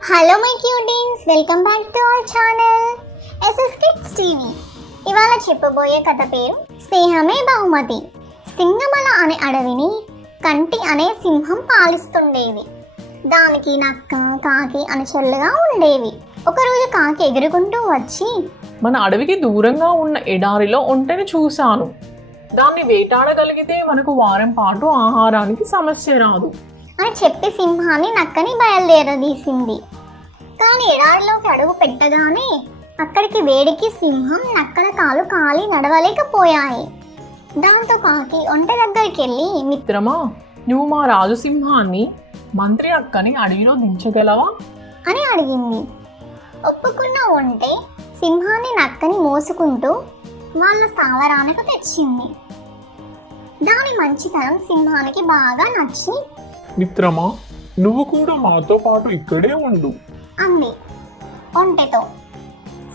Hello my cuties, welcome back to our channel SS kids TV. ఇవాళ చెప్పబోయే కథ పేరు స్నేహమే బహుమతి. సింగమల అనే అడవిని కంటి అనే సింహం పాలిస్తుండేది. దానికి నక్క, కాకి అనుచరులుగా ఉండేవి. ఒకరోజు కాకి ఎగురుకుంటూ వచ్చి, మన అడవికి దూరంగా ఉన్న ఎడారిలో ఒంటెని చూశాను. దాన్ని వేటాడగలిగితే మనకు వారం పాటు ఆహారానికి సమస్య రాదు అని చెప్పి సింహాన్ని నక్కని బయలుదేరదీసింది. కానీ ఎడారిలోకి అడుగు పెట్టగానే అక్కడికి వేడికి సింహం నక్కల కాలు కాలి నడవలేకపోయాయి. దాంతో కాకి ఒంటె దగ్గరికి వెళ్ళి, మిత్రమా, నువ్వు మా రాజు సింహాన్ని, మంత్రి అక్కని అడవిలో దించగలవా అని అడిగింది. ఒప్పుకున్న ఒంటె సింహాన్ని నక్కని మోసుకుంటూ వాళ్ళ స్థావరానికి తెచ్చింది. దాని మంచితనం సింహానికి బాగా నచ్చి, మిత్రమా, నువ్వు కూడా మాతో పాటు ఇక్కడే ఉండు అంది ఒంటెతో.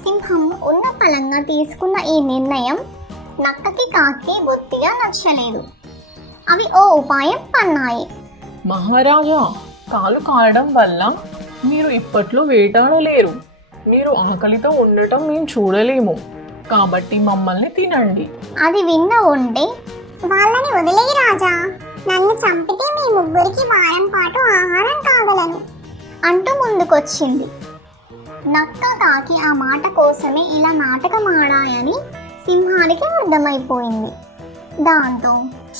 సింహం ఉన్న పలంగా తీసుకున్న ఈ నిర్ణయం నక్కకి కాకి బొత్తిగా నచ్చలేదు. అవి ఓ ఉపాయం పన్నాయి. మహారాజా, కాలు కాలడం వల్ల మీరు ఇప్పట్లో వేటాడలేరు. మీరు ఆకలితో ఉండటం మేము చూడలేము. కాబట్టి మమ్మల్ని తినండి. అది విన్న ఒంటె, వాళ్ళని వదిలేయి రాజా, నన్ను చంపితే మీ ముగ్గురికి వారం పాటు ఆహారం కాగలను అంటూ ముందుకొచ్చింది. నక్క కాకి ఆ మాట కోసమే ఇలా నాటకం ఆడాయని సింహానికి అర్థమైపోయింది. దాంతో,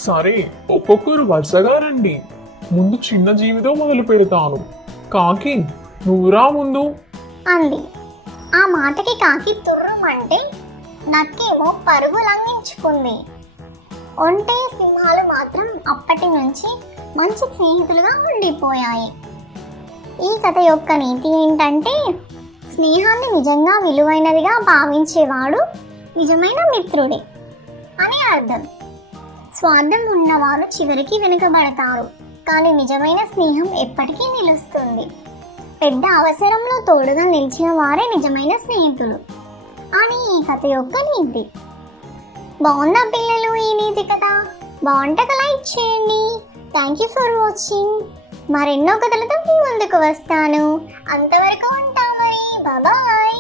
సరే, ఒక్కొక్కరు వరుసగా రండి. ముందు చిన్న జీవితో మొదలు పెడతాను. కాకి, నువ్వురా ముందు అంది. ఆ మాటకి కాకి తుర్రుమంటే నక్కేమో పరుగు లంఘించుకుంది. ఒంటె, సింహాలు మాత్రం అప్పటి నుంచి మంచి స్నేహితులుగా ఉండిపోయాయి. ఈ కథ యొక్క నీతి ఏంటంటే, స్నేహాన్ని నిజంగా విలువైనదిగా భావించేవాడు నిజమైన మిత్రుడే అని అర్థం. స్వార్థం ఉన్నవారు చివరికి వెనుకబడతారు, కానీ నిజమైన స్నేహం ఎప్పటికీ నిలుస్తుంది. పెద్ద అవసరంలో తోడుగా నిలిచిన వారే నిజమైన స్నేహితులు అని ఈ కథ యొక్క నీతి. బాగుందా పిల్లలు ఈ నీతి కథ? బాగుంటే లైక్ చేయండి. Thank you for watching. మరెన్నో కథలతో మీ ముందుకు వస్తాను. అంతవరకు ఉంటా మరి. బాయ్.